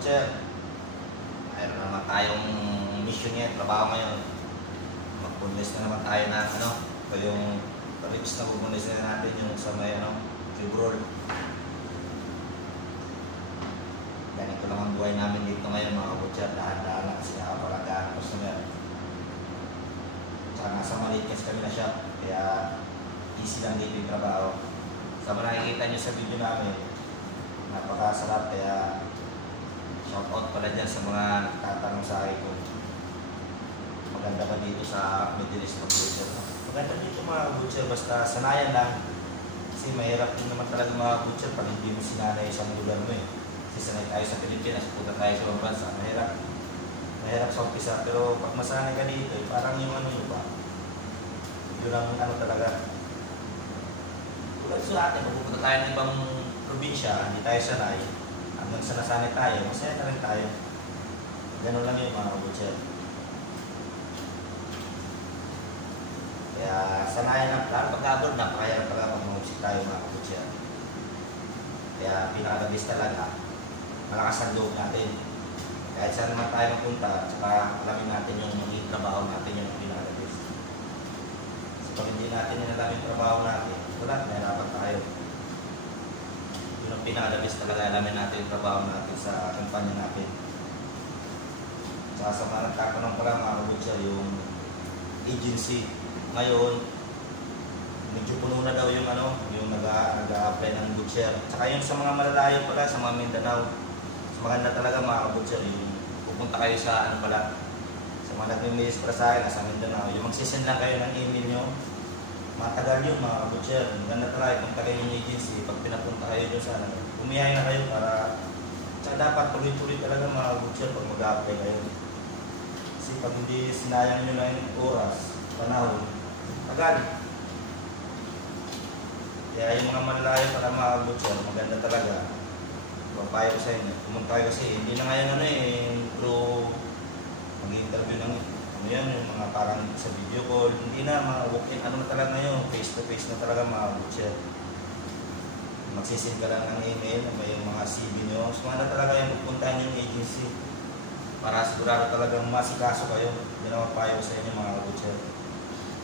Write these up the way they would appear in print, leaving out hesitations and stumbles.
butcher. Mayroon naman tayong mission ngayon, trabaho ngayon. Mag-bunlis na naman tayo na ano, ito yung ribs na bubunlis na natin yung sa may ano, fibrol. Ganito lang ang buhay namin dito ngayon mga butcher, dahan-dahan lang kasi nakapalagaan customer. Tsaka nasa maliit kasi kami na shop, kaya easy lang dito yung trabaho. Sa mga nakikita nyo sa video namin, napakasarap, kaya shoutout pala dyan sa mga nagtatanong sa akin kung maganda ba dito sa Middle East mag-butcher. Maganda dito mga butcher, basta sanayan lang. Kasi mahirap din naman talaga mga butcher pag hindi mo sinanay isang lugar mo eh. Kasi sanay tayo sa Pilipinas, punta tayo sa ibang bansa, mahirap sa umpisa. Pero pag masanay ka dito eh, parang yung ano yun ba? Yun ang ano talaga. Tulad sa atin, pupunta tayo ng ibang probinsya, hindi tayo sanay. Hanggang sa nasanay tayo, masaya na rin tayo. Ganun lang yun mga butcher. Kaya sanayan lang, lalo pag-abroad na, kaya na pala mag-music tayo mga butcher. Kaya pinaka-best talaga, malakas ang loob natin. Kahit saan naman tayo magpunta, tsaka alamin natin yung magiging trabaho natin yung pinaka-best. So pag hindi natin inalamin yung trabaho natin, wala, nahirapan tayo. Yun ang pinaka-best talaga, alamin natin yung trabaho natin sa kumpanya natin. Tsaka sa mga nagtatanong pala mga butcher, yung agency. Ngayon, medyo puno na daw yung ano, yung nag-a-apply ng butcher. Tsaka yung sa mga malalayo pala, sa mga Mindanao, mas maganda talaga mga butcher, yung pupunta kayo sa ano pala, sa mga nag-message para sa akin, sa Mindanao, yung magsisend lang kayo ng email nyo, matagal yun mga butcher. Maganda talaga kung tagay yung agency, pag pinapunta kayo dyan sa ano, umiyahin na kayo para, tsaka dapat tuloy-tuloy talaga mga butcher pag mag-a-apply kayo. Kasi pag hindi sinayang nyo na yung oras, panahon, tagal. Kaya yung mga malalayo para mga butcher, maganda talaga. Papayo ko sa inyo. Pumunta kayo kasi hindi na ngayon ano through mag-interview ng ano yan, yung mga parang sa video call. Hindi na mga walk-in, ano na talaga ngayon, face to face na talaga mga butcher. Magsisend ka lang ng email, may mga CV nyo. So na talaga yung pupuntahan yung agency para sigurado talagang masikaso kayo. Yun ang papayo ko sa inyo mga butcher.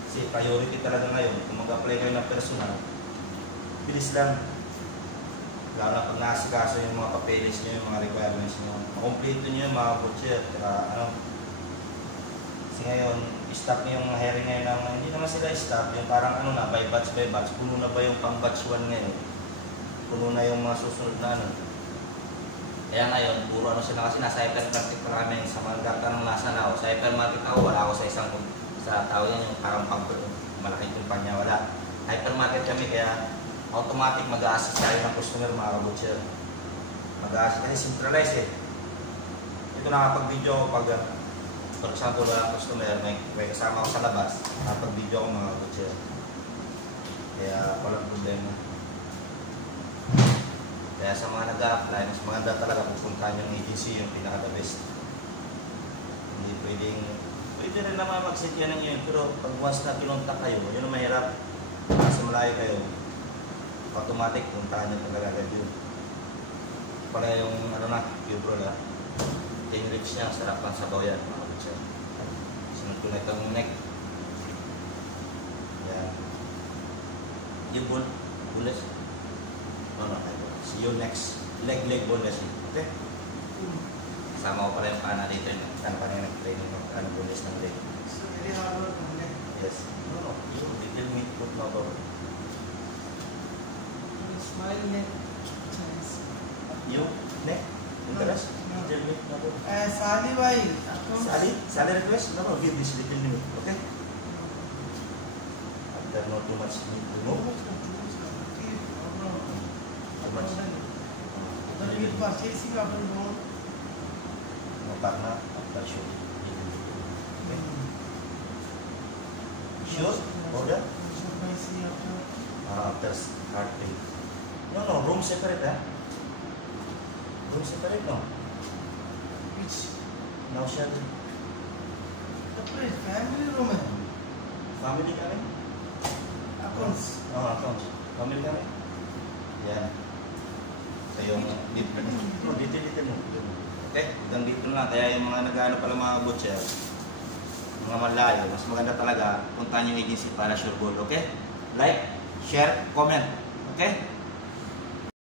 Kasi priority talaga ngayon, kung mag-apply kayo ng personal, bilis lang. Lalo na pag nasikaso yung mga papeles nyo, yung mga requirements nyo, makompleto nyo yung mga butcher. Kaya ano, kasi ngayon, stop nyo yung hiring ngayon ng, hindi naman sila stop, yung parang ano na, by batch, puno na ba yung pang batch 1 ngayon? Puno na yung mga susunod na ano. Kaya ngayon, puro ano sila kasi nasa hypermarket pa kami sa mga nagtatanong nasa na ako. Sa hypermarket ako, wala ako sa isang sa tao yan yung parang malaking kumpanya, wala. Hypermarket kami kaya automatic mag-a-assist tayo ng customer mga butcher. Mag-a-assist kasi centralized eh. Ito nakapag-video ako pag for example wala customer, may kasama ako sa labas, nakapag-video ako mga butcher. Kaya walang problema. Kaya sa mga nag-a-apply, mas maganda talaga pupuntahan yung agency, yung pinaka-the best. Hindi pwede rin naman mag-set yan ng yun, pero pag once na kinontak kayo, yun ang mahirap. Kasi malayo kayo, automatic puntahan nyo talaga agad yun. Pala yung ano na, fibrol ha. Yung ribs niya, sarap lang sabaw yan mga butcher. Sunod ko na itong neck. Yan. Yung boneless. See you next. Leg boneless. Okay? Sama ko pala yung pana dito yun. Saan pa rin nag-training ko? Ano boneless ng leg? So, very hard work on leg. Yes. No. Yung little meat foot na ba? Smile neck. Chinese. Yung neck? Interest? No. Little meat na ba? Sali bhai. Sali request? No, give this little meat. Okay? After not too much meat to know. How much? The meat purchasing after more. No, partner. After shoot. Okay? Sure? Order? Should I see after? After card pay. No, room separate eh? Room separate no? Which? Now share. Separate family room है. Family kami? Accounts. Accounts. Family kami? Yan. Ito yung dito mo. Okay? Hanggang dito na lang. Kaya yung mga nag-ano pala mga butcher, mga malayo, mas maganda talaga puntahan yung agency para sure goal. Okay? Like, share, comment. Okay?